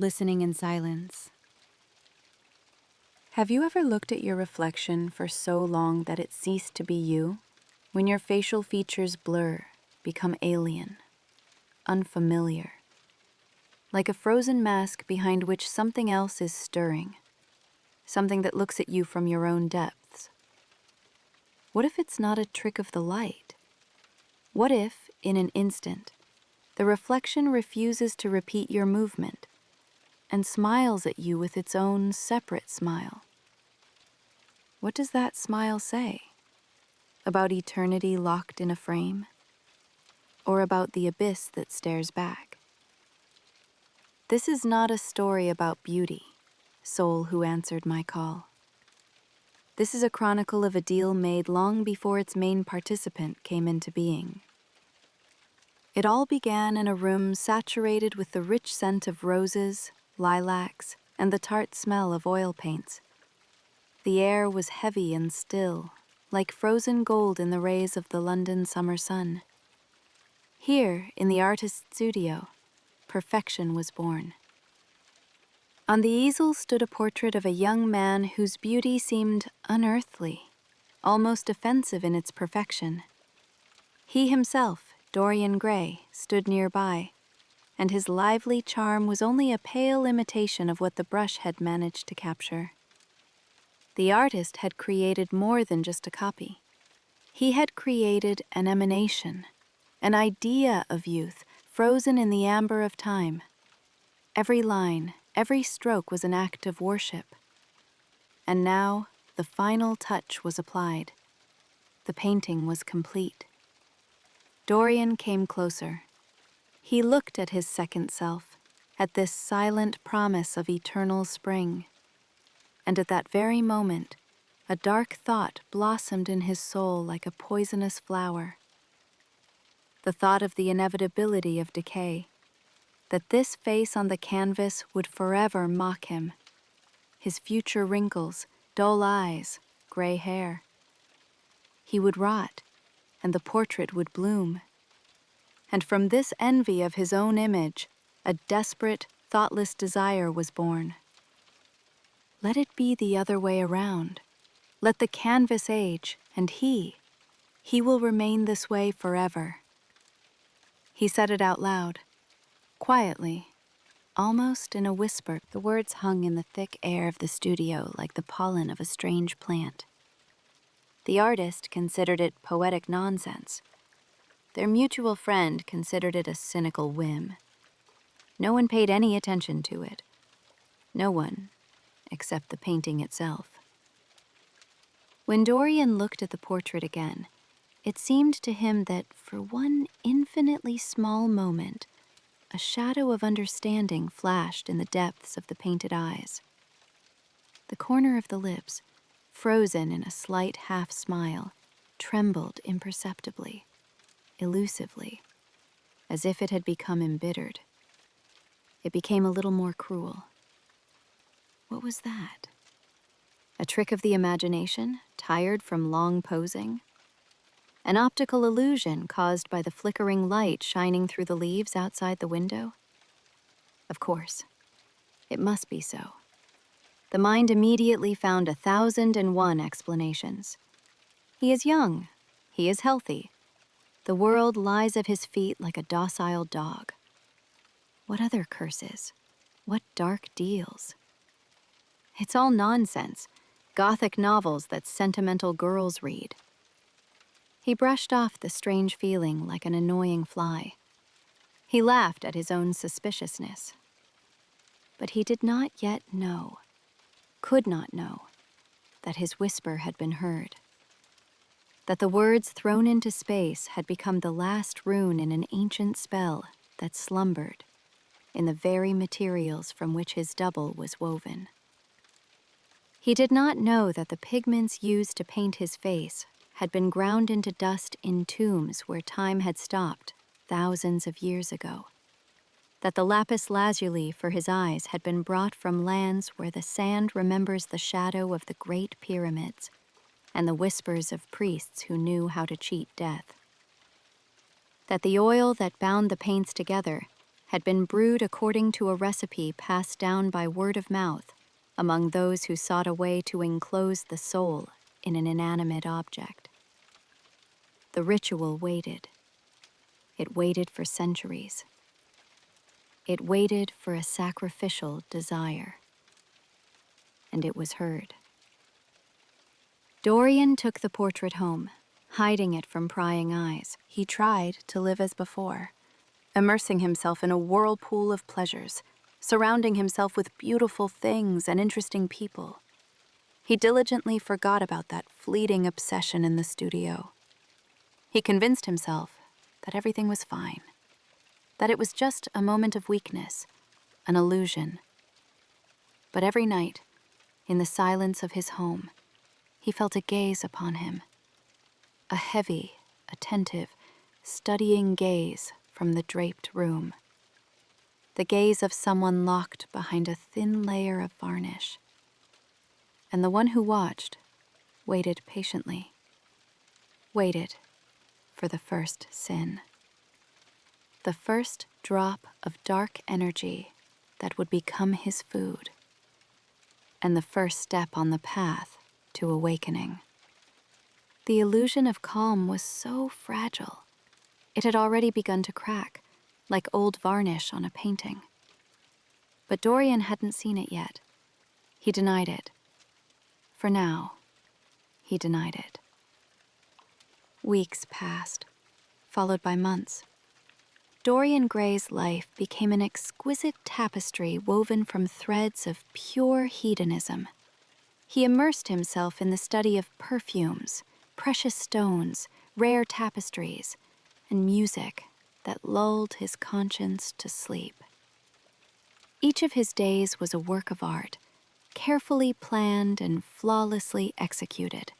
listening in silence. Have you ever looked at your reflection for so long that it ceased to be you? When your facial features blur, become alien, unfamiliar, like a frozen mask behind which something else is stirring, something that looks at you from your own depths. What if it's not a trick of the light? What if, in an instant, the reflection refuses to repeat your movement and smiles at you with its own separate smile? What does that smile say? About eternity locked in a frame? Or about the abyss that stares back? This is not a story about beauty, soul who answered my call. This is a chronicle of a deal made long before its main participant came into being. It all began in a room saturated with the rich scent of roses, lilacs, and the tart smell of oil paints. The air was heavy and still, like frozen gold in the rays of the London summer sun. Here, in the artist's studio, perfection was born. On the easel stood a portrait of a young man whose beauty seemed unearthly, almost offensive in its perfection. He himself, Dorian Gray, stood nearby, and his lively charm was only a pale imitation of what the brush had managed to capture. The artist had created more than just a copy. He had created an emanation, an idea of youth frozen in the amber of time. Every line, every stroke was an act of worship. And now, the final touch was applied. The painting was complete. Dorian came closer. He looked at his second self, at this silent promise of eternal spring. And at that very moment, a dark thought blossomed in his soul like a poisonous flower. The thought of the inevitability of decay, that this face on the canvas would forever mock him, his future wrinkles, dull eyes, gray hair. He would rot, and the portrait would bloom. And from this envy of his own image, a desperate, thoughtless desire was born. Let it be the other way around. Let the canvas age, and he will remain this way forever. He said it out loud, quietly, almost in a whisper. The words hung in the thick air of the studio like the pollen of a strange plant. The artist considered it poetic nonsense. Their mutual friend considered it a cynical whim. No one paid any attention to it. No one, except the painting itself. When Dorian looked at the portrait again, it seemed to him that for one infinitely small moment, a shadow of understanding flashed in the depths of the painted eyes. The corner of the lips, frozen in a slight half-smile, trembled imperceptibly, elusively, as if it had become embittered. It became a little more cruel. What was that? A trick of the imagination, tired from long posing? An optical illusion caused by the flickering light shining through the leaves outside the window? Of course. It must be so. The mind immediately found 1,001 explanations. He is young. He is healthy. The world lies at his feet like a docile dog. What other curses? What dark deals? It's all nonsense, Gothic novels that sentimental girls read. He brushed off the strange feeling like an annoying fly. He laughed at his own suspiciousness. But he did not yet know, could not know, that his whisper had been heard. That the words thrown into space had become the last rune in an ancient spell that slumbered in the very materials from which his double was woven. He did not know that the pigments used to paint his face had been ground into dust in tombs where time had stopped thousands of years ago. That the lapis lazuli for his eyes had been brought from lands where the sand remembers the shadow of the great pyramids and the whispers of priests who knew how to cheat death. That the oil that bound the paints together had been brewed according to a recipe passed down by word of mouth among those who sought a way to enclose the soul in an inanimate object. The ritual waited. It waited for centuries. It waited for a sacrificial desire. And it was heard. Dorian took the portrait home, hiding it from prying eyes. He tried to live as before, immersing himself in a whirlpool of pleasures, surrounding himself with beautiful things and interesting people. He diligently forgot about that fleeting obsession in the studio. He convinced himself that everything was fine, that it was just a moment of weakness, an illusion. But every night, in the silence of his home, he felt a gaze upon him, a heavy, attentive, studying gaze from the draped room, the gaze of someone locked behind a thin layer of varnish. And the one who watched waited patiently, waited for the first sin, the first drop of dark energy that would become his food, and the first step on the path to awakening. The illusion of calm was so fragile. It had already begun to crack, like old varnish on a painting. But Dorian hadn't seen it yet. He denied it. For now, he denied it. Weeks passed, followed by months. Dorian Gray's life became an exquisite tapestry woven from threads of pure hedonism. He immersed himself in the study of perfumes, precious stones, rare tapestries, and music that lulled his conscience to sleep. Each of his days was a work of art, carefully planned and flawlessly executed.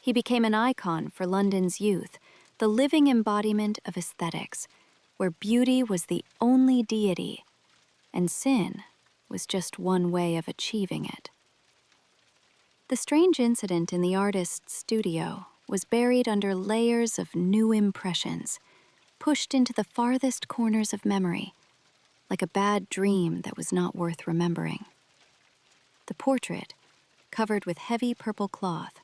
He became an icon for London's youth, the living embodiment of aesthetics, where beauty was the only deity, and sin was just one way of achieving it. The strange incident in the artist's studio was buried under layers of new impressions, pushed into the farthest corners of memory, like a bad dream that was not worth remembering. The portrait, covered with heavy purple cloth,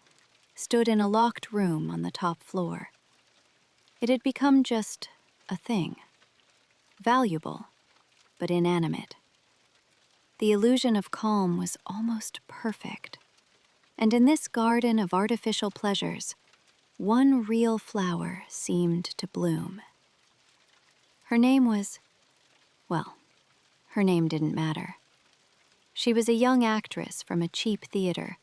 stood in a locked room on the top floor. It had become just a thing, valuable, but inanimate. The illusion of calm was almost perfect. And in this garden of artificial pleasures, one real flower seemed to bloom. Her name was, well, her name didn't matter. She was a young actress from a cheap theater,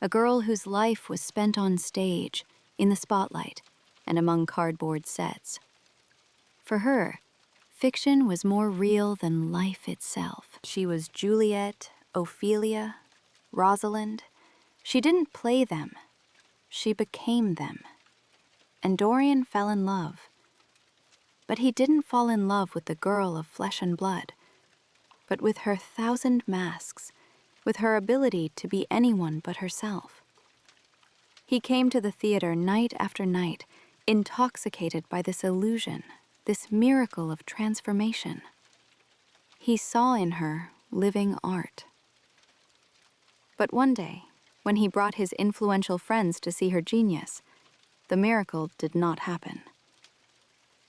a girl whose life was spent on stage, in the spotlight, and among cardboard sets. For her, fiction was more real than life itself. She was Juliet, Ophelia, Rosalind. She didn't play them, she became them. And Dorian fell in love. But he didn't fall in love with the girl of flesh and blood, but with her 1,000 masks, with her ability to be anyone but herself. He came to the theater night after night, intoxicated by this illusion, this miracle of transformation. He saw in her living art. But one day, when he brought his influential friends to see her genius, the miracle did not happen.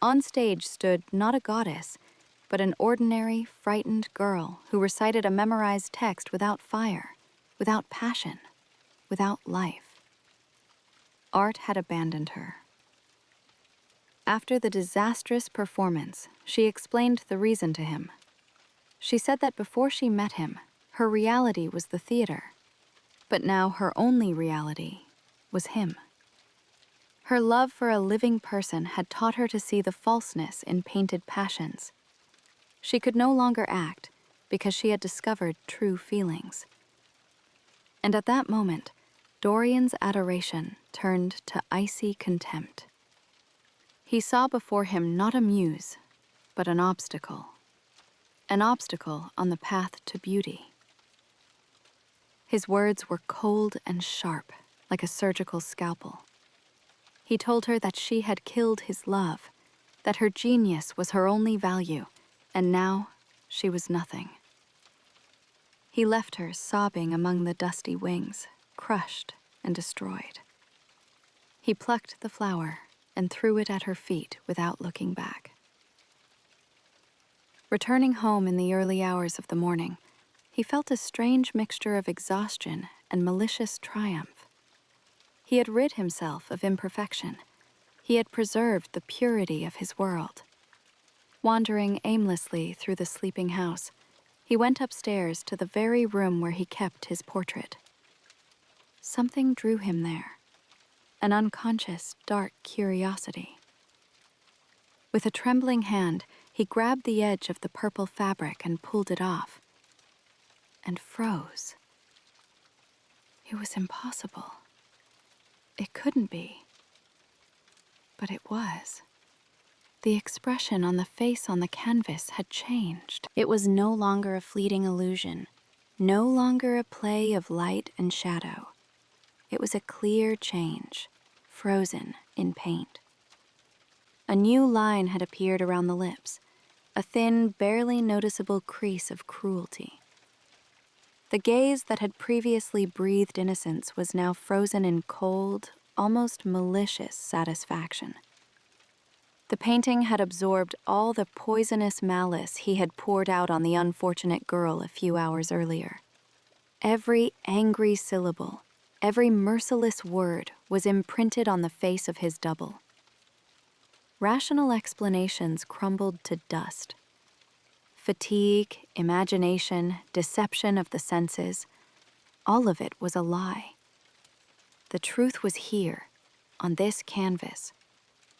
On stage stood not a goddess, but an ordinary, frightened girl who recited a memorized text without fire, without passion, without life. Art had abandoned her. After the disastrous performance, she explained the reason to him. She said that before she met him, her reality was the theater. But now her only reality was him. Her love for a living person had taught her to see the falseness in painted passions. She could no longer act because she had discovered true feelings. And at that moment, Dorian's adoration turned to icy contempt. He saw before him not a muse, but an obstacle on the path to beauty. His words were cold and sharp, like a surgical scalpel. He told her that she had killed his love, that her genius was her only value, And now she was nothing. He left her sobbing among the dusty wings, crushed and destroyed. He plucked the flower and threw it at her feet without looking back. Returning home in the early hours of the morning, he felt a strange mixture of exhaustion and malicious triumph. He had rid himself of imperfection. He had preserved the purity of his world. Wandering aimlessly through the sleeping house, he went upstairs to the very room where he kept his portrait. Something drew him there, an unconscious, dark curiosity. With a trembling hand, he grabbed the edge of the purple fabric and pulled it off, and froze. It was impossible. It couldn't be. But it was. The expression on the face on the canvas had changed. It was no longer a fleeting illusion, no longer a play of light and shadow. It was a clear change, frozen in paint. A new line had appeared around the lips, a thin, barely noticeable crease of cruelty. The gaze that had previously breathed innocence was now frozen in cold, almost malicious satisfaction. The painting had absorbed all the poisonous malice he had poured out on the unfortunate girl a few hours earlier. Every angry syllable, every merciless word was imprinted on the face of his double. Rational explanations crumbled to dust. Fatigue, imagination, deception of the senses, all of it was a lie. The truth was here, on this canvas,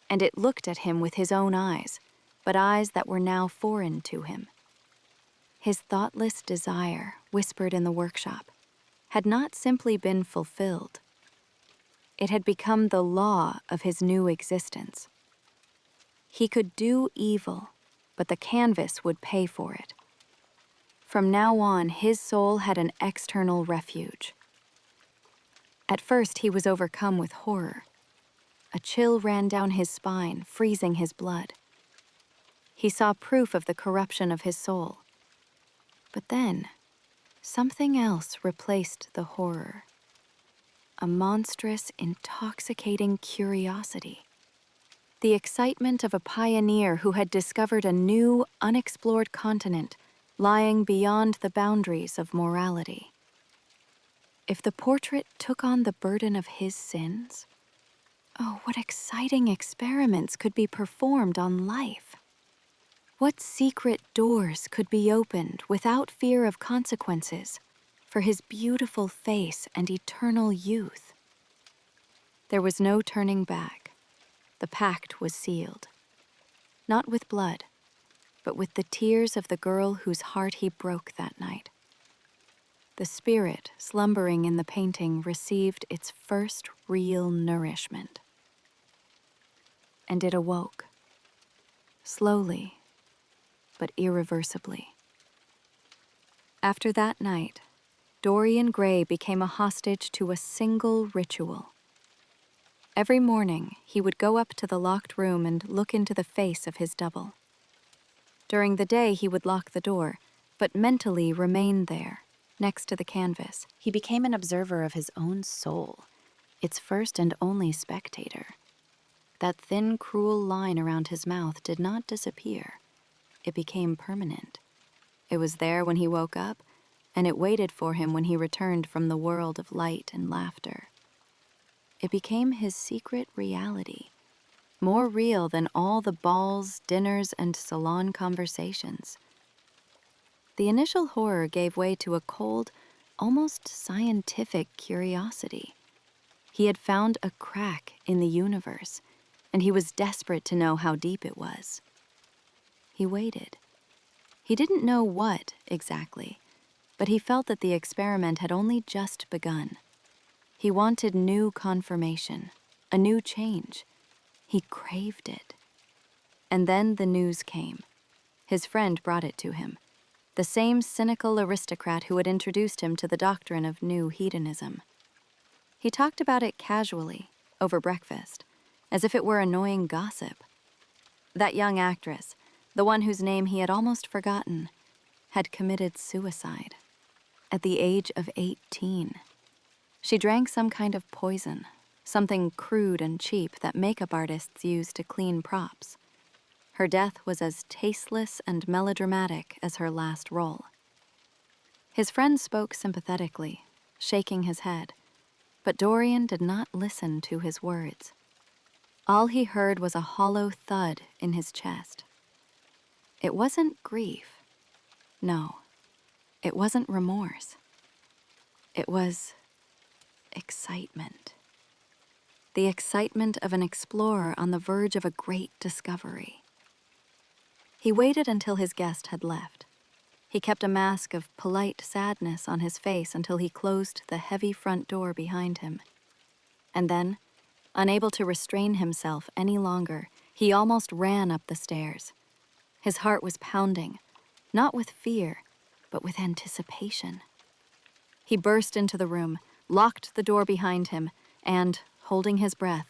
and it looked at him with his own eyes, but eyes that were now foreign to him. His thoughtless desire, whispered in the workshop, had not simply been fulfilled. It had become the law of his new existence. He could do evil, but the canvas would pay for it. From now on, his soul had an external refuge. At first, he was overcome with horror. A chill ran down his spine, freezing his blood. He saw proof of the corruption of his soul. But then, something else replaced the horror. A monstrous, intoxicating curiosity. The excitement of a pioneer who had discovered a new, unexplored continent lying beyond the boundaries of morality. If the portrait took on the burden of his sins, oh, what exciting experiments could be performed on life! What secret doors could be opened without fear of consequences for his beautiful face and eternal youth? There was no turning back. The pact was sealed. Not with blood, but with the tears of the girl whose heart he broke that night. The spirit slumbering in the painting received its first real nourishment. And it awoke, slowly, but irreversibly. After that night, Dorian Gray became a hostage to a single ritual. Every morning, he would go up to the locked room and look into the face of his double. During the day, he would lock the door, but mentally remain there, next to the canvas. He became an observer of his own soul, its first and only spectator. That thin, cruel line around his mouth did not disappear. It became permanent. It was there when he woke up, and it waited for him when he returned from the world of light and laughter. It became his secret reality, more real than all the balls, dinners, and salon conversations. The initial horror gave way to a cold, almost scientific curiosity. He had found a crack in the universe, and he was desperate to know how deep it was. He waited. He didn't know what exactly, but he felt that the experiment had only just begun. He wanted new confirmation, a new change. He craved it. And then the news came. His friend brought it to him, the same cynical aristocrat who had introduced him to the doctrine of new hedonism. He talked about it casually, over breakfast, as if it were annoying gossip. That young actress, the one whose name he had almost forgotten, had committed suicide at the age of 18. She drank some kind of poison, something crude and cheap that makeup artists use to clean props. Her death was as tasteless and melodramatic as her last role. His friend spoke sympathetically, shaking his head, but Dorian did not listen to his words. All he heard was a hollow thud in his chest. It wasn't grief. No, it wasn't remorse. It was excitement. The excitement of an explorer on the verge of a great discovery. He waited until his guest had left. He kept a mask of polite sadness on his face until he closed the heavy front door behind him. And then, unable to restrain himself any longer, he almost ran up the stairs. His heart was pounding, not with fear, but with anticipation. He burst into the room, locked the door behind him, and, holding his breath,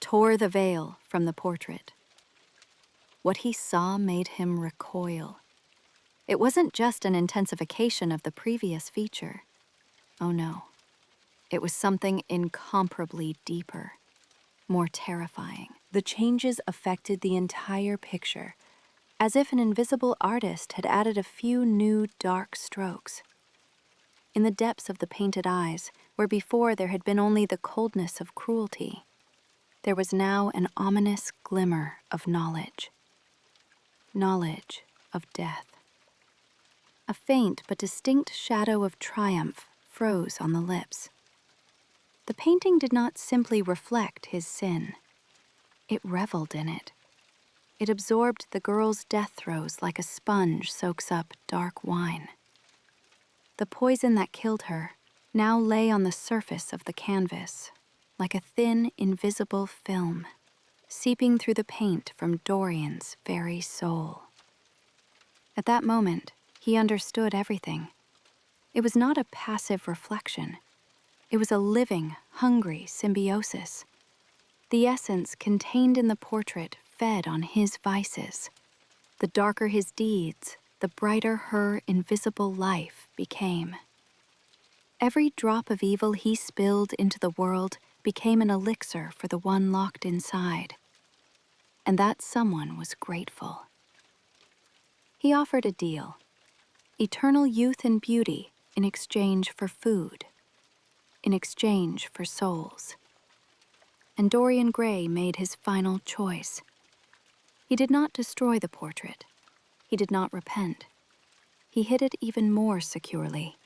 tore the veil from the portrait. What he saw made him recoil. It wasn't just an intensification of the previous feature. Oh no, it was something incomparably deeper, more terrifying. The changes affected the entire picture, as if an invisible artist had added a few new dark strokes. In the depths of the painted eyes, where before there had been only the coldness of cruelty, there was now an ominous glimmer of knowledge. Knowledge of death. A faint but distinct shadow of triumph froze on the lips. The painting did not simply reflect his sin. It reveled in it. It absorbed the girl's death throes like a sponge soaks up dark wine. The poison that killed her now lay on the surface of the canvas, like a thin, invisible film, seeping through the paint from Dorian's very soul. At that moment, he understood everything. It was not a passive reflection. It was a living, hungry symbiosis. The essence contained in the portrait fed on his vices. The darker his deeds, the brighter her invisible life became. Every drop of evil he spilled into the world became an elixir for the one locked inside. And that someone was grateful. He offered a deal. Eternal youth and beauty in exchange for food. In exchange for souls. And Dorian Gray made his final choice. He did not destroy the portrait. He did not repent. He hid it even more securely.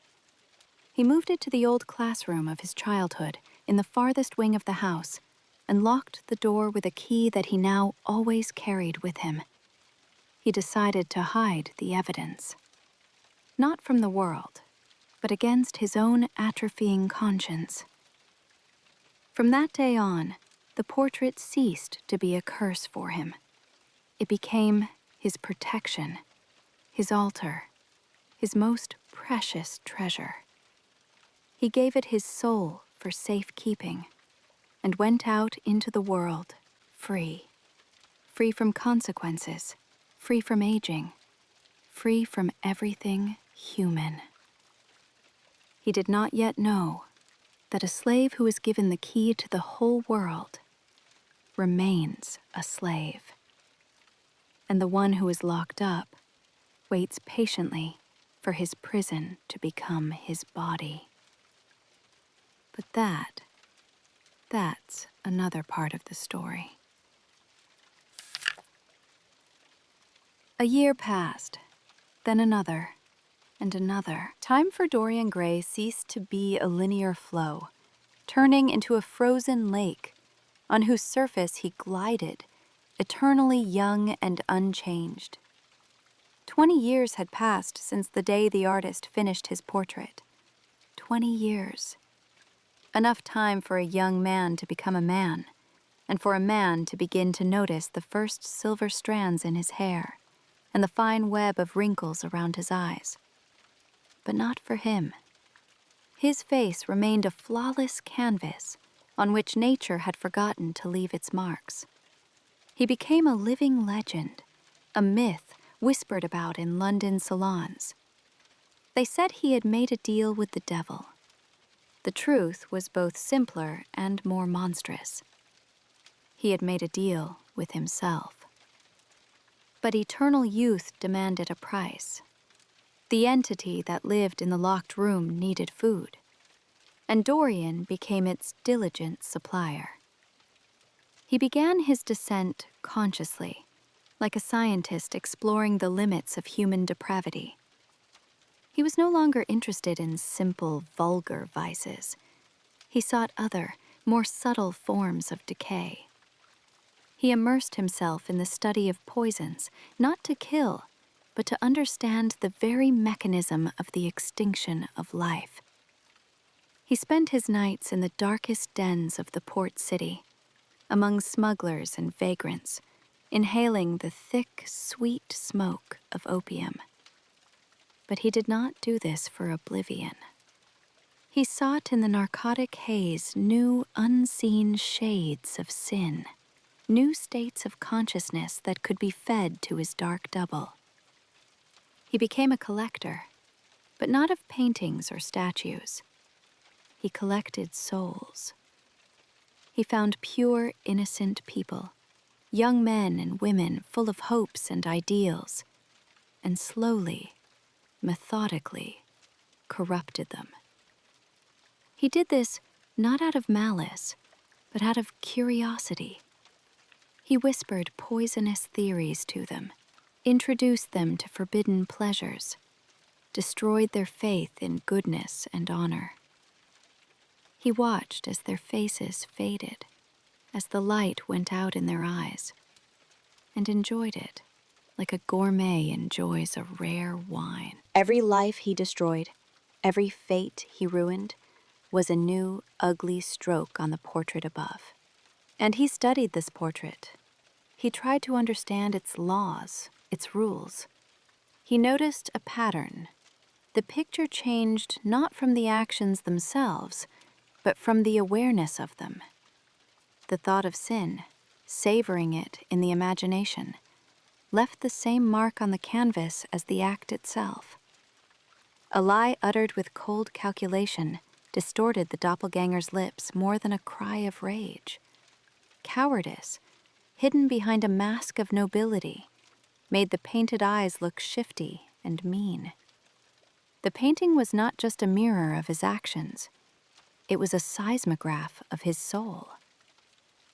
He moved it to the old classroom of his childhood in the farthest wing of the house and locked the door with a key that he now always carried with him. He decided to hide the evidence. Not from the world, but against his own atrophying conscience. From that day on, the portrait ceased to be a curse for him. It became his protection, his altar, his most precious treasure. He gave it his soul for safekeeping and went out into the world free. Free from consequences, free from aging, free from everything human. He did not yet know that a slave who is given the key to the whole world remains a slave. And the one who is locked up waits patiently for his prison to become his body. But that's another part of the story. A year passed, then another, and another. Time for Dorian Gray ceased to be a linear flow, turning into a frozen lake on whose surface he glided, eternally young and unchanged. 20 years had passed since the day the artist finished his portrait. 20 years. Enough time for a young man to become a man, and for a man to begin to notice the first silver strands in his hair and the fine web of wrinkles around his eyes. But not for him. His face remained a flawless canvas on which nature had forgotten to leave its marks. He became a living legend, a myth whispered about in London salons. They said he had made a deal with the devil. The truth was both simpler and more monstrous. He had made a deal with himself. But eternal youth demanded a price. The entity that lived in the locked room needed food, and Dorian became its diligent supplier. He began his descent consciously, like a scientist exploring the limits of human depravity. He was no longer interested in simple, vulgar vices. He sought other, more subtle forms of decay. He immersed himself in the study of poisons, not to kill, but to understand the very mechanism of the extinction of life. He spent his nights in the darkest dens of the port city, among smugglers and vagrants, inhaling the thick, sweet smoke of opium. But he did not do this for oblivion. He sought in the narcotic haze new, unseen shades of sin, new states of consciousness that could be fed to his dark double. He became a collector, but not of paintings or statues. He collected souls. He found pure, innocent people, young men and women full of hopes and ideals, and slowly, methodically, corrupted them. He did this not out of malice, but out of curiosity. He whispered poisonous theories to them, introduced them to forbidden pleasures, destroyed their faith in goodness and honor. He watched as their faces faded, as the light went out in their eyes, and enjoyed it like a gourmet enjoys a rare wine. Every life he destroyed, every fate he ruined, was a new, ugly stroke on the portrait above. And he studied this portrait. He tried to understand its laws, its rules. He noticed a pattern. The picture changed not from the actions themselves, but from the awareness of them. The thought of sin, savoring it in the imagination, left the same mark on the canvas as the act itself. A lie uttered with cold calculation distorted the doppelganger's lips more than a cry of rage. Cowardice, hidden behind a mask of nobility, made the painted eyes look shifty and mean. The painting was not just a mirror of his actions. It was a seismograph of his soul.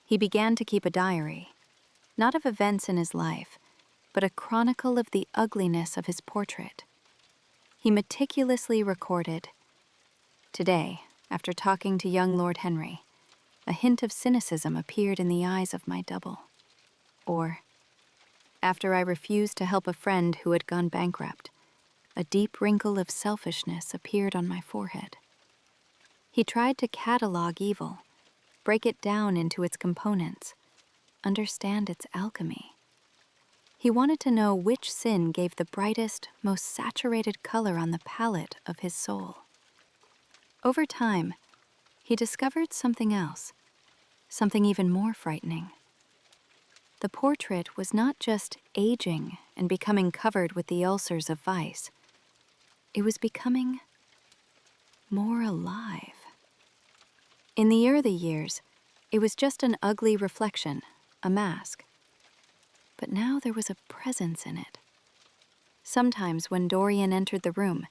He began to keep a diary, not of events in his life, but a chronicle of the ugliness of his portrait. He meticulously recorded, "Today, after talking to young Lord Henry, a hint of cynicism appeared in the eyes of my double." Or, "After I refused to help a friend who had gone bankrupt, a deep wrinkle of selfishness appeared on my forehead." He tried to catalog evil, break it down into its components, understand its alchemy. He wanted to know which sin gave the brightest, most saturated color on the palette of his soul. Over time, he discovered something else, something even more frightening. The portrait was not just aging and becoming covered with the ulcers of vice. It was becoming more alive. In the early years, it was just an ugly reflection, a mask. But now there was a presence in it. Sometimes when Dorian entered the room,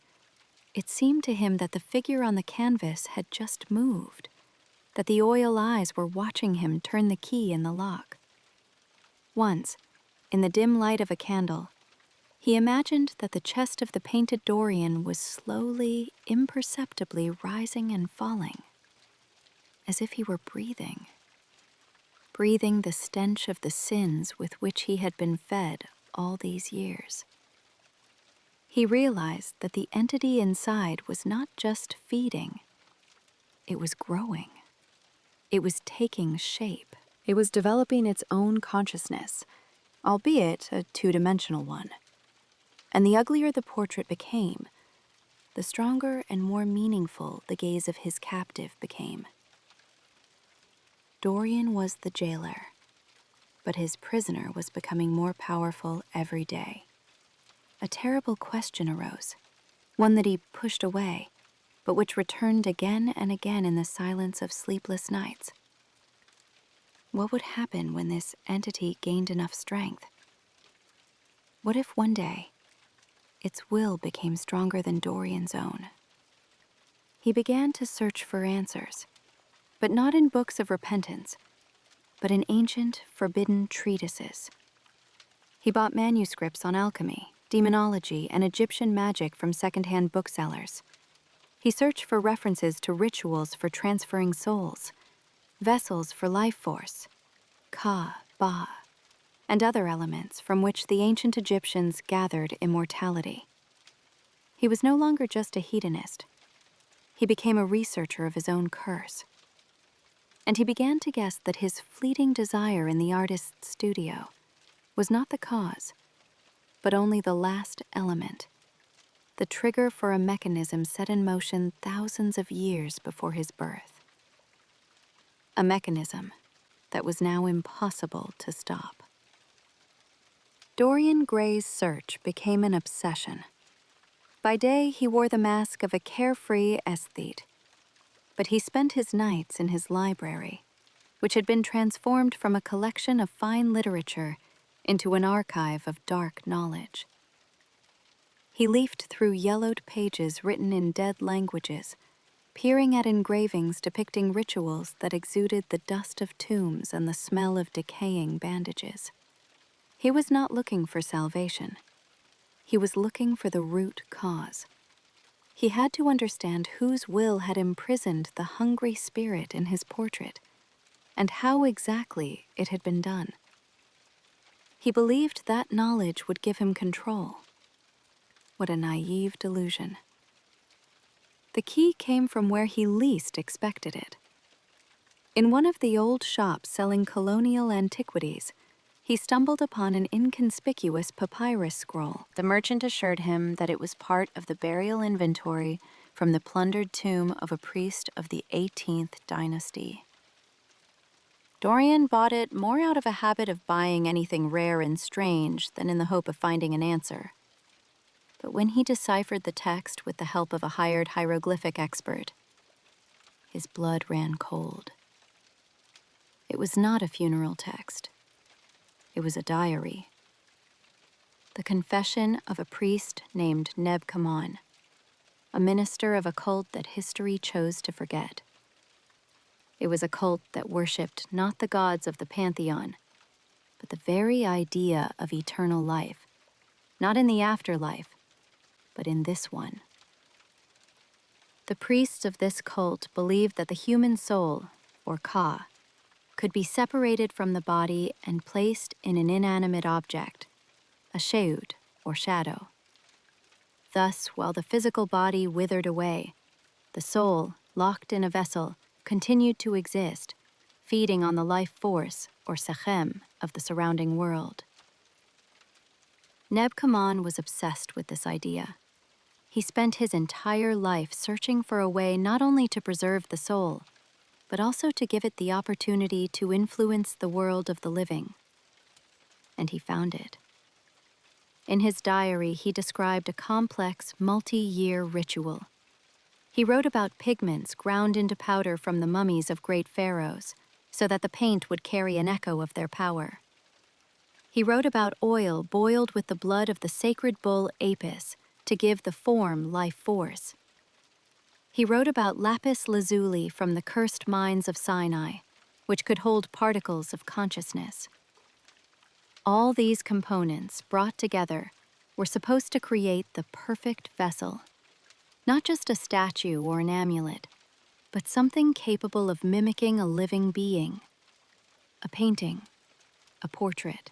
it seemed to him that the figure on the canvas had just moved, that the oil eyes were watching him turn the key in the lock. Once, in the dim light of a candle, he imagined that the chest of the painted Dorian was slowly, imperceptibly rising and falling, as if he were breathing the stench of the sins with which he had been fed all these years. He realized that the entity inside was not just feeding, it was growing. It was taking shape. It was developing its own consciousness, albeit a two-dimensional one. And the uglier the portrait became, the stronger and more meaningful the gaze of his captive became. Dorian was the jailer, But his prisoner was becoming more powerful every day. A terrible question arose, one that he pushed away, but which returned again and again in the silence of sleepless nights. What would happen when this entity gained enough strength? What if one day its will became stronger than Dorian's own? He began to search for answers, but not in books of repentance, but in ancient, forbidden treatises. He bought manuscripts on alchemy, demonology, and Egyptian magic from secondhand booksellers. He searched for references to rituals for transferring souls, vessels for life force, Ka, Ba, and other elements from which the ancient Egyptians gathered immortality. He was no longer just a hedonist. He became a researcher of his own curse. And he began to guess that his fleeting desire in the artist's studio was not the cause, but only the last element, the trigger for a mechanism set in motion thousands of years before his birth. A mechanism that was now impossible to stop. Dorian Gray's search became an obsession. By day, he wore the mask of a carefree aesthete, but he spent his nights in his library, which had been transformed from a collection of fine literature into an archive of dark knowledge. He leafed through yellowed pages written in dead languages, peering at engravings depicting rituals that exuded the dust of tombs and the smell of decaying bandages. He was not looking for salvation. He was looking for the root cause. He had to understand whose will had imprisoned the hungry spirit in his portrait, and how exactly it had been done. He believed that knowledge would give him control. What a naive delusion. The key came from where he least expected it. In one of the old shops selling colonial antiquities, he stumbled upon an inconspicuous papyrus scroll. The merchant assured him that it was part of the burial inventory from the plundered tomb of a priest of the 18th dynasty. Dorian bought it more out of a habit of buying anything rare and strange than in the hope of finding an answer. But when he deciphered the text with the help of a hired hieroglyphic expert, his blood ran cold. It was not a funeral text. It was a diary. The confession of a priest named Nebkaman, a minister of a cult that history chose to forget. It was a cult that worshipped not the gods of the pantheon, but the very idea of eternal life, not in the afterlife, but in this one. The priests of this cult believed that the human soul, or Ka, could be separated from the body and placed in an inanimate object, a sheud, or shadow. Thus, while the physical body withered away, the soul, locked in a vessel, continued to exist, feeding on the life force, or sechem, of the surrounding world. Nebkaman was obsessed with this idea. He spent his entire life searching for a way not only to preserve the soul, but also to give it the opportunity to influence the world of the living. And he found it. In his diary, he described a complex, multi-year ritual. He wrote about pigments ground into powder from the mummies of great pharaohs, so that the paint would carry an echo of their power. He wrote about oil boiled with the blood of the sacred bull Apis to give the form life force. He wrote about lapis lazuli from the cursed mines of Sinai, which could hold particles of consciousness. All these components, brought together, were supposed to create the perfect vessel. Not just a statue or an amulet, but something capable of mimicking a living being. A painting, a portrait.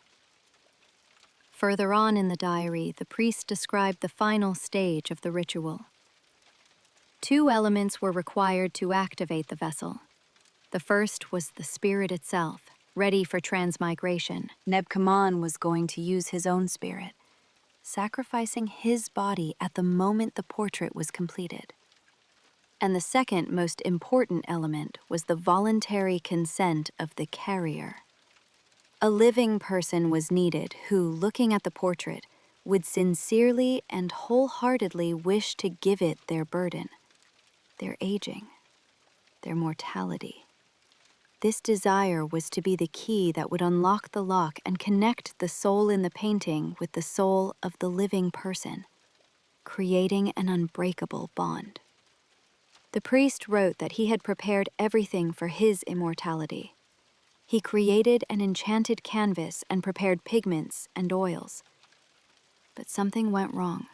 Further on in the diary, the priest described the final stage of the ritual. 2 elements were required to activate the vessel. The first was the spirit itself, ready for transmigration. Nebkaman was going to use his own spirit, sacrificing his body at the moment the portrait was completed. And the second most important element was the voluntary consent of the carrier. A living person was needed who, looking at the portrait, would sincerely and wholeheartedly wish to give it their burden, their aging, their mortality. This desire was to be the key that would unlock the lock and connect the soul in the painting with the soul of the living person, creating an unbreakable bond. The priest wrote that he had prepared everything for his immortality. He created an enchanted canvas and prepared pigments and oils. But something went wrong.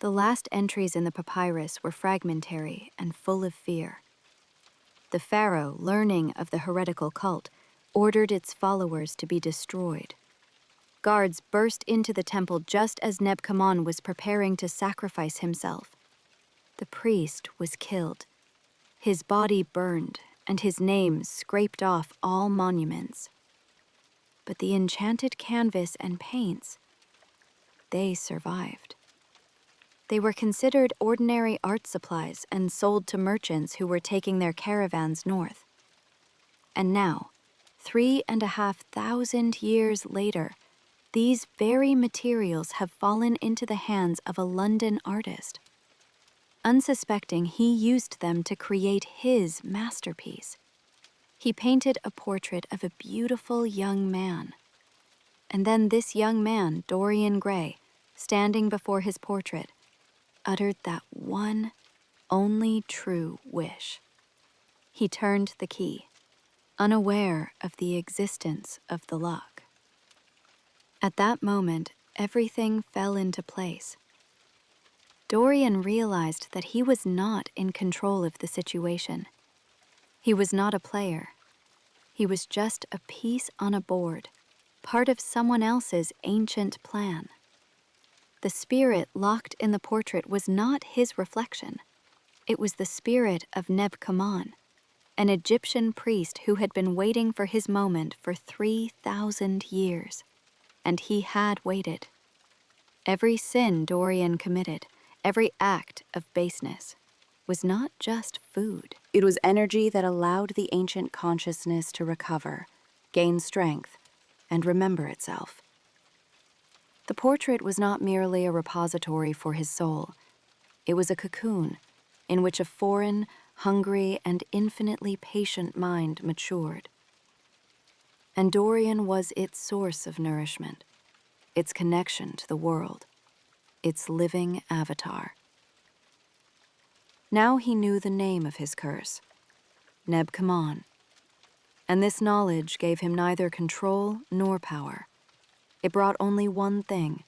The last entries in the papyrus were fragmentary and full of fear. The pharaoh, learning of the heretical cult, ordered its followers to be destroyed. Guards burst into the temple just as Nebkhaman was preparing to sacrifice himself. The priest was killed, his body burned, and his name scraped off all monuments. But the enchanted canvas and paints, they survived. They were considered ordinary art supplies and sold to merchants who were taking their caravans north. And now, 3,500 years later, these very materials have fallen into the hands of a London artist. Unsuspecting, he used them to create his masterpiece. He painted a portrait of a beautiful young man. And then this young man, Dorian Gray, standing before his portrait, uttered that one, only true wish. He turned the key, unaware of the existence of the lock. At that moment, everything fell into place. Dorian realized that he was not in control of the situation. He was not a player. He was just a piece on a board, part of someone else's ancient plan. The spirit locked in the portrait was not his reflection. It was the spirit of Nebkhaman, an Egyptian priest who had been waiting for his moment for 3,000 years. And he had waited. Every sin Dorian committed, every act of baseness, was not just food. It was energy that allowed the ancient consciousness to recover, gain strength, and remember itself. The portrait was not merely a repository for his soul. It was a cocoon in which a foreign, hungry, and infinitely patient mind matured. And Dorian was its source of nourishment, its connection to the world, its living avatar. Now he knew the name of his curse, Nebkhaman, and this knowledge gave him neither control nor power. It brought only one thing,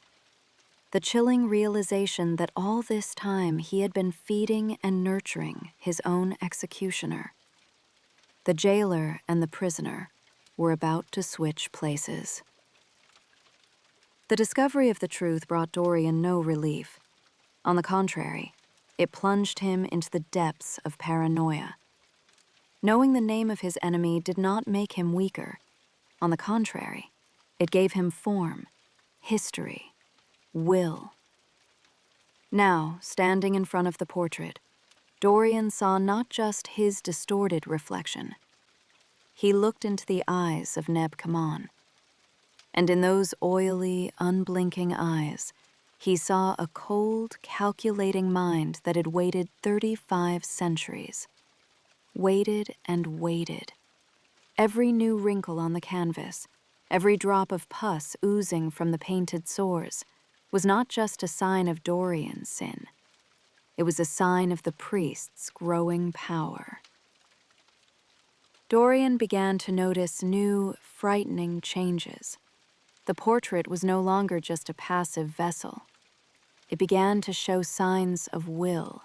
the chilling realization that all this time he had been feeding and nurturing his own executioner. The jailer and the prisoner were about to switch places. The discovery of the truth brought Dorian no relief. On the contrary, it plunged him into the depths of paranoia. Knowing the name of his enemy did not make him weaker. On the contrary, it gave him form, history, will. Now, standing in front of the portrait, Dorian saw not just his distorted reflection. He looked into the eyes of Nebkhaman. And in those oily, unblinking eyes, he saw a cold, calculating mind that had waited 35 centuries. Waited and waited. Every new wrinkle on the canvas, every drop of pus oozing from the painted sores, was not just a sign of Dorian's sin. It was a sign of the priest's growing power. Dorian began to notice new, frightening changes. The portrait was no longer just a passive vessel. It began to show signs of will.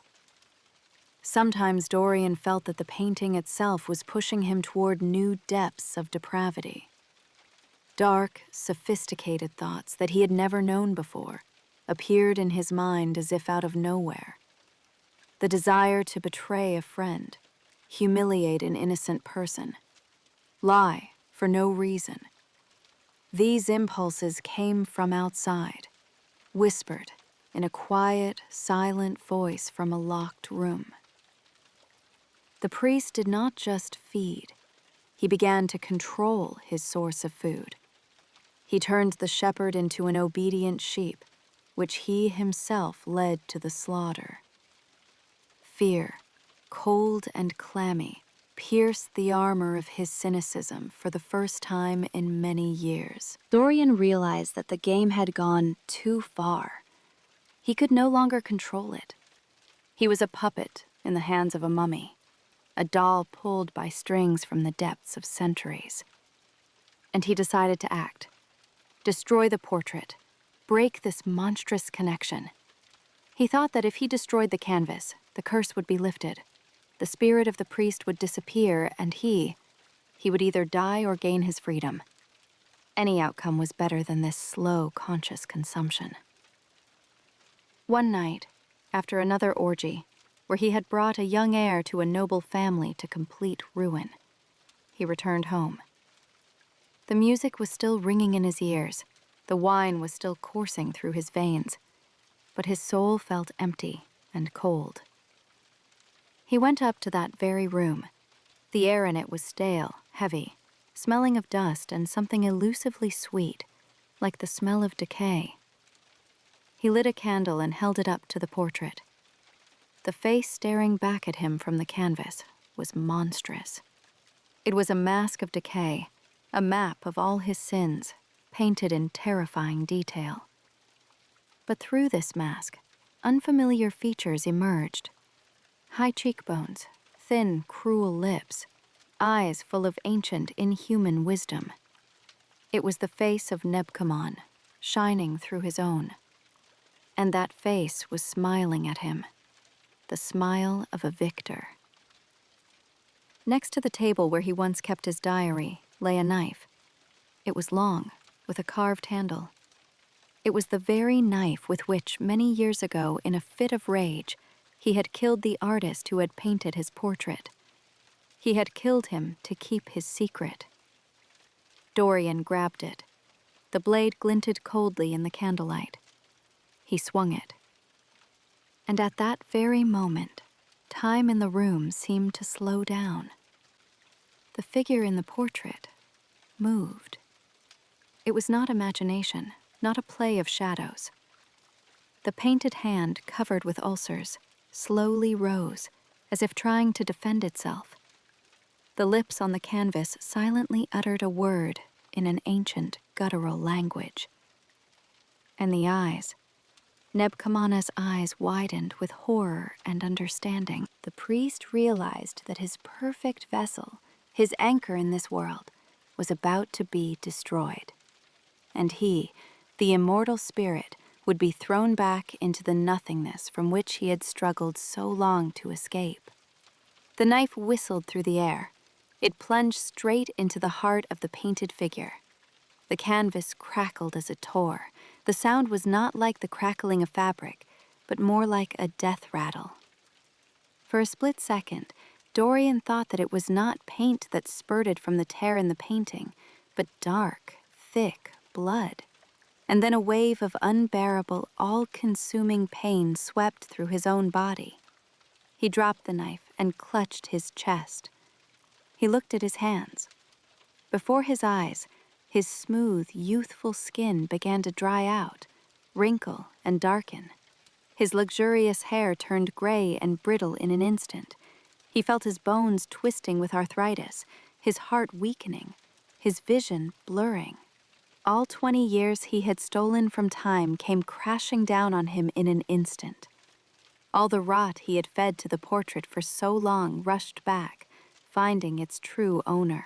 Sometimes Dorian felt that the painting itself was pushing him toward new depths of depravity. Dark, sophisticated thoughts that he had never known before appeared in his mind as if out of nowhere. The desire to betray a friend, humiliate an innocent person, lie for no reason. These impulses came from outside, whispered in a quiet, silent voice from a locked room. The priest did not just feed. he began to control his source of food. He turned the shepherd into an obedient sheep, which he himself led to the slaughter. Fear, cold and clammy, pierced the armor of his cynicism for the first time in many years. Dorian realized that the game had gone too far. He could no longer control it. He was a puppet in the hands of a mummy, a doll pulled by strings from the depths of centuries. And he decided to act. Destroy the portrait. Break this monstrous connection. He thought that if he destroyed the canvas, the curse would be lifted. The spirit of the priest would disappear, and he would either die or gain his freedom. Any outcome was better than this slow, conscious consumption. One night, after another orgy, where he had brought a young heir to a noble family to complete ruin, he returned home. The music was still ringing in his ears, the wine was still coursing through his veins, but his soul felt empty and cold. He went up to that very room. The air in it was stale, heavy, smelling of dust and something elusively sweet, like the smell of decay. He lit a candle and held it up to the portrait. The face staring back at him from the canvas was monstrous. It was a mask of decay, a map of all his sins, painted in terrifying detail. But through this mask, unfamiliar features emerged. High cheekbones, thin, cruel lips, eyes full of ancient, inhuman wisdom. It was the face of Nebkamon, shining through his own. And that face was smiling at him, the smile of a victor. Next to the table where he once kept his diary lay a knife. It was long, with a carved handle. It was the very knife with which, many years ago, in a fit of rage, he had killed the artist who had painted his portrait. He had killed him to keep his secret. Dorian grabbed it. The blade glinted coldly in the candlelight. He swung it. And at that very moment, time in the room seemed to slow down. The figure in the portrait moved. It was not imagination, not a play of shadows. The painted hand, covered with ulcers, slowly rose, as if trying to defend itself. The lips on the canvas silently uttered a word in an ancient, guttural language. And the eyes, Nebkamana's eyes widened with horror and understanding. The priest realized that his perfect vessel, his anchor in this world, was about to be destroyed. And he, the immortal spirit, would be thrown back into the nothingness from which he had struggled so long to escape. The knife whistled through the air. It plunged straight into the heart of the painted figure. The canvas crackled as it tore. The sound was not like the crackling of fabric, but more like a death rattle. For a split second, Dorian thought that it was not paint that spurted from the tear in the painting, but dark, thick blood. And then a wave of unbearable, all-consuming pain swept through his own body. He dropped the knife and clutched his chest. He looked at his hands. Before his eyes, his smooth, youthful skin began to dry out, wrinkle, and darken. His luxurious hair turned gray and brittle in an instant. He felt his bones twisting with arthritis, his heart weakening, his vision blurring. All 20 years he had stolen from time came crashing down on him in an instant. All the rot he had fed to the portrait for so long rushed back, finding its true owner.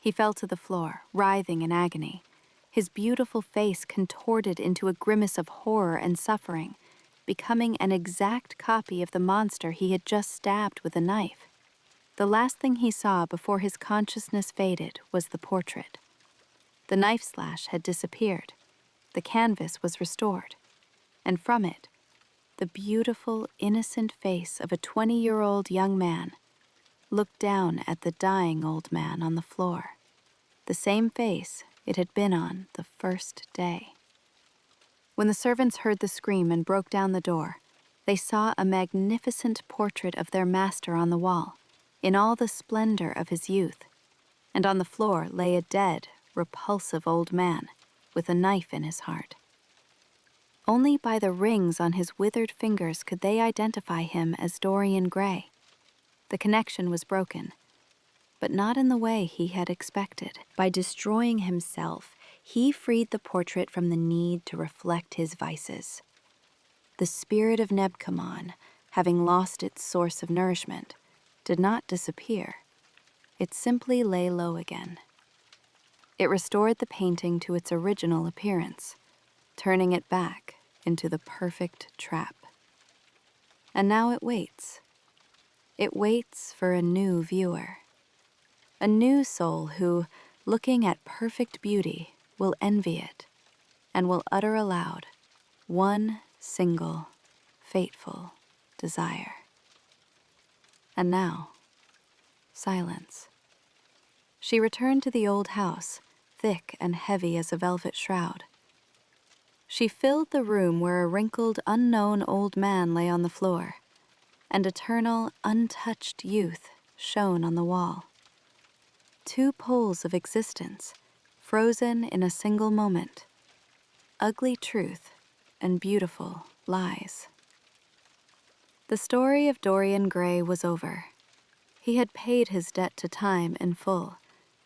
He fell to the floor, writhing in agony, his beautiful face contorted into a grimace of horror and suffering, becoming an exact copy of the monster he had just stabbed with a knife. The last thing he saw before his consciousness faded was the portrait. The knife slash had disappeared. The canvas was restored. And from it, the beautiful, innocent face of a 20-year-old young man looked down at the dying old man on the floor. The same face it had been on the first day. When the servants heard the scream and broke down the door, they saw a magnificent portrait of their master on the wall, in all the splendor of his youth. and on the floor lay a dead, repulsive old man with a knife in his heart. Only by the rings on his withered fingers could they identify him as Dorian Gray. The connection was broken, but not in the way he had expected. By destroying himself, he freed the portrait from the need to reflect his vices. The spirit of Nebkamon, having lost its source of nourishment, did not disappear. It simply lay low again. It restored the painting to its original appearance, turning it back into the perfect trap. And now it waits. It waits for a new viewer. A new soul who, looking at perfect beauty, will envy it and will utter aloud one single, fateful desire. And now, silence. She returned to the old house, thick and heavy as a velvet shroud. She filled the room where a wrinkled, unknown old man lay on the floor, and eternal, untouched youth shone on the wall. Two poles of existence, frozen in a single moment. Ugly truth and beautiful lies. The story of Dorian Gray was over. He had paid his debt to time in full,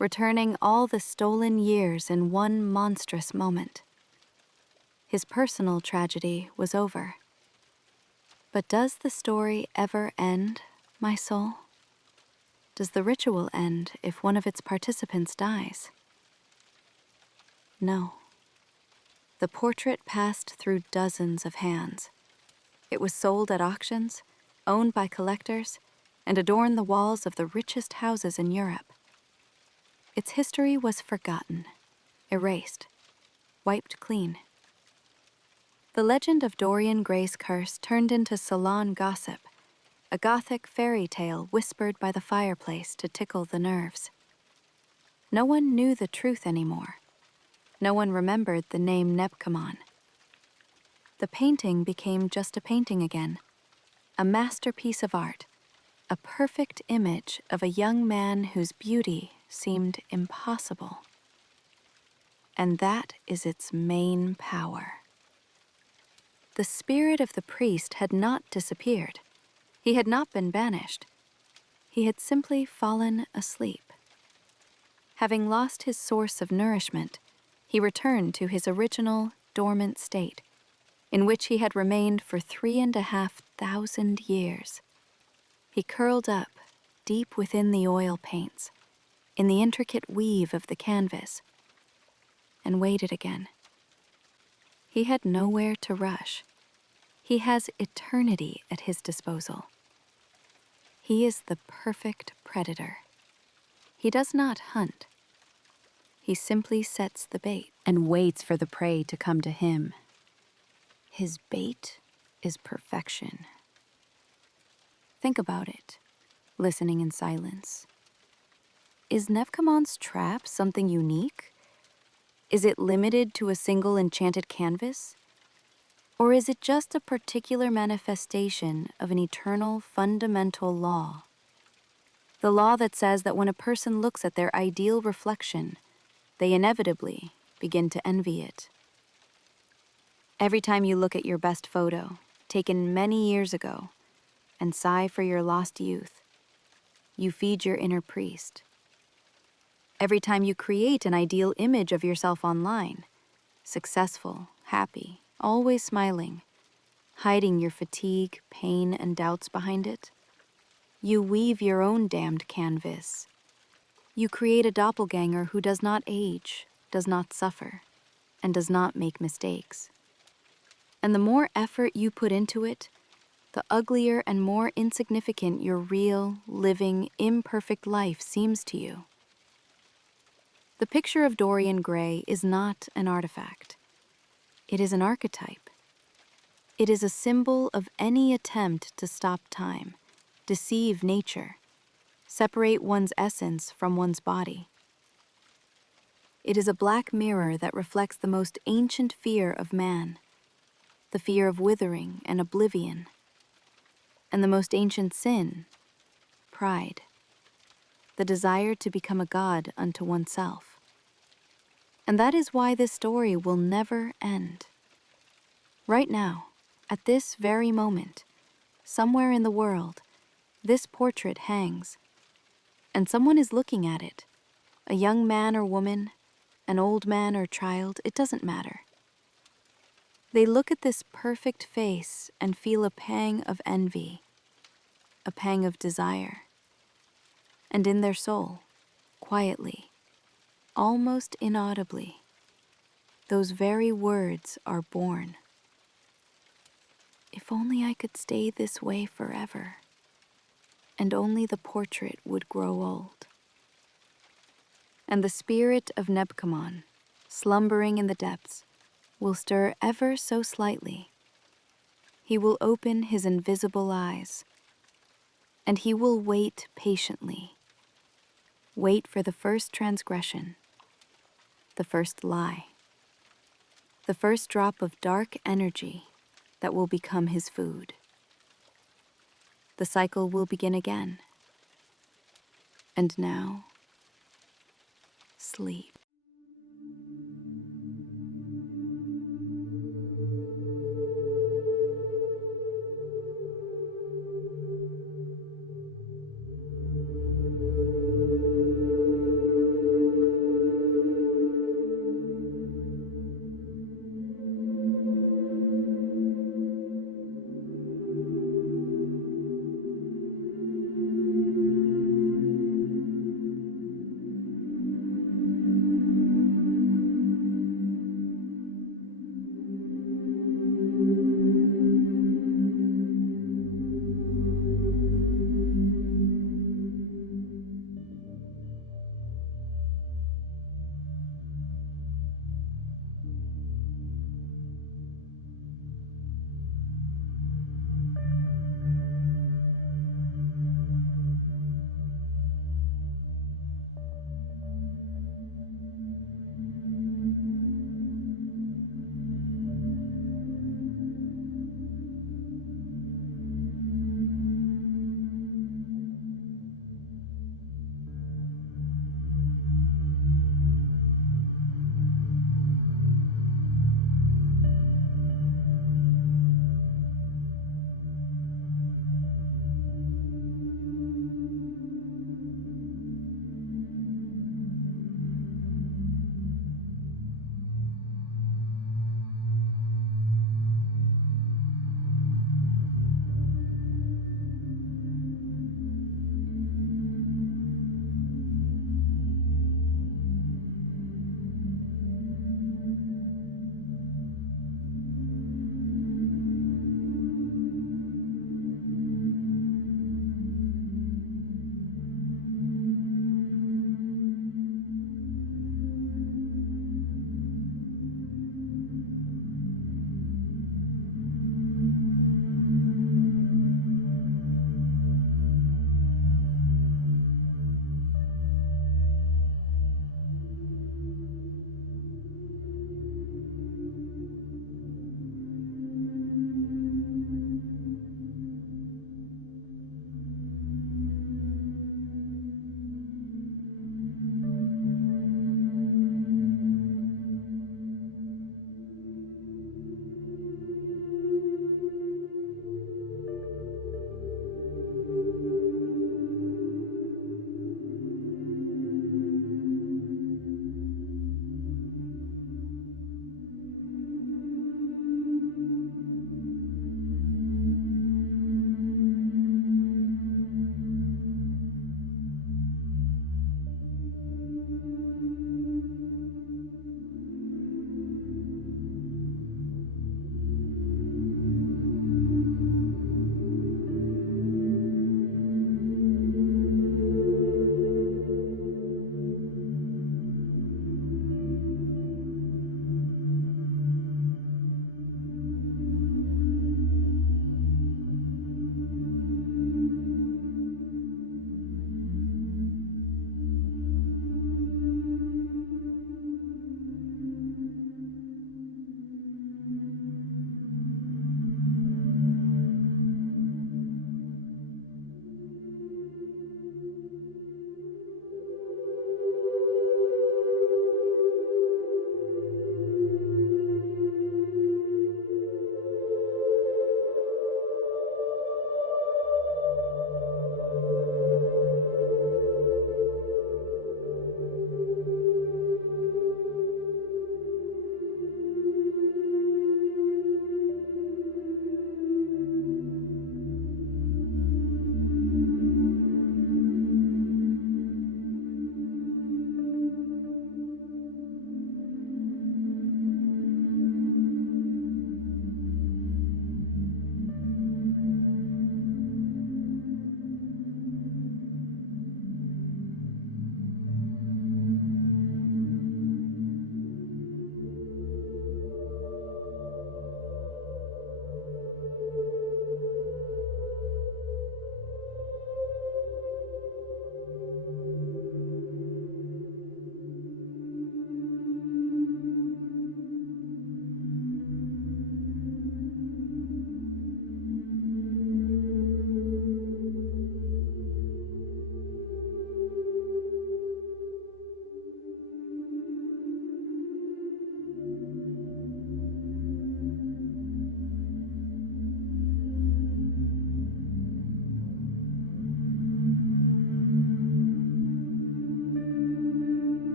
returning all the stolen years in one monstrous moment. His personal tragedy was over. But does the story ever end, my soul? Does the ritual end if one of its participants dies? No. The portrait passed through dozens of hands. It was sold at auctions, owned by collectors, and adorned the walls of the richest houses in Europe. Its history was forgotten, erased, wiped clean. The legend of Dorian Gray's curse turned into salon gossip, a Gothic fairy tale whispered by the fireplace to tickle the nerves. No one knew the truth anymore. No one remembered the name Nebkamon. The painting became just a painting again, a masterpiece of art, a perfect image of a young man whose beauty seemed impossible. And that is its main power. The spirit of the priest had not disappeared. He had not been banished. He had simply fallen asleep. Having lost his source of nourishment, he returned to his original dormant state, in which he had remained for 3,500 years. He curled up deep within the oil paints, in the intricate weave of the canvas, and waited again. He had nowhere to rush. He has eternity at his disposal. He is the perfect predator. He does not hunt. He simply sets the bait and waits for the prey to come to him. His bait is perfection. Think about it, listening in silence. Is Nebkamon's trap something unique? Is it limited to a single enchanted canvas? Or is it just a particular manifestation of an eternal, fundamental law? The law that says that when a person looks at their ideal reflection, they inevitably begin to envy it. Every time you look at your best photo, taken many years ago, and sigh for your lost youth, you feed your inner priest. Every time you create an ideal image of yourself online, successful, happy, always smiling, hiding your fatigue, pain, and doubts behind it, you weave your own damned canvas. You create a doppelganger who does not age, does not suffer, and does not make mistakes. And the more effort you put into it, the uglier and more insignificant your real, living, imperfect life seems to you. The picture of Dorian Gray is not an artifact. It is an archetype. It is a symbol of any attempt to stop time, deceive nature, separate one's essence from one's body. It is a black mirror that reflects the most ancient fear of man, the fear of withering and oblivion, and the most ancient sin, pride. the desire to become a god unto oneself. And that is why this story will never end. Right now, at this very moment, somewhere in the world, this portrait hangs, and someone is looking at it. A young man or woman, an old man or child, it doesn't matter. They look at this perfect face and feel a pang of envy, a pang of desire. And in their soul, quietly, almost inaudibly, those very words are born. If only I could stay this way forever, and only the portrait would grow old. And the spirit of Nebkamon, slumbering in the depths, will stir ever so slightly. He will open his invisible eyes, and he will wait patiently. Wait for the first transgression, the first lie, the first drop of dark energy that will become his food. The cycle will begin again. And now, sleep.